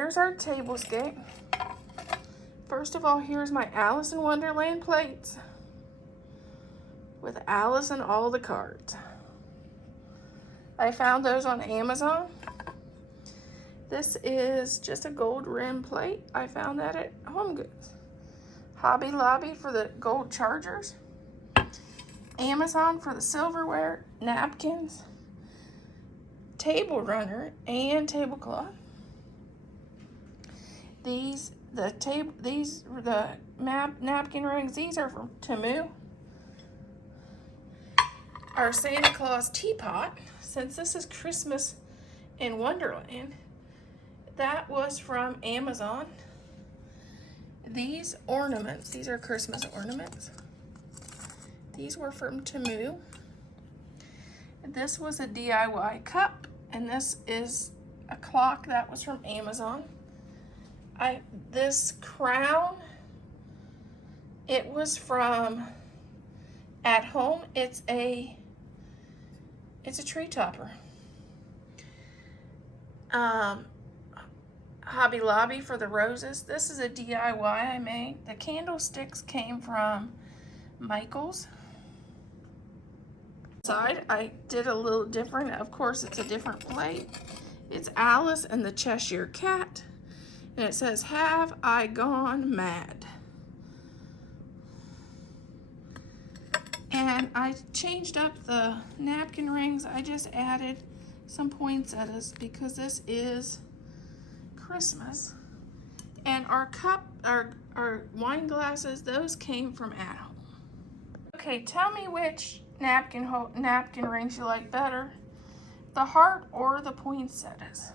Here's our tablescape. First of all, here's my Alice in Wonderland plates with Alice and all the cards. I found those on Amazon. This is just a gold rim plate. I found that at Home Goods. Hobby Lobby for the gold chargers. Amazon for the silverware, napkins, table runner, and tablecloth. These napkin rings. These are from Temu. Our Santa Claus teapot, since this is Christmas in Wonderland, that was from Amazon. These ornaments, these are Christmas ornaments. These were from Temu. This was a DIY cup, and this is a clock that was from Amazon. This crown, it was from At Home. It's a tree topper. Hobby Lobby for the roses. This is a DIY I made. The candlesticks came from Michael's. Side, I did a little different. Of course, it's a different plate. It's Alice and the Cheshire Cat. And it says, "Have I gone mad?" And I changed up the napkin rings. I just added some poinsettias because this is Christmas. And our cup, our wine glasses, those came from At Home. Okay, tell me which napkin rings you like better, the heart or the poinsettias.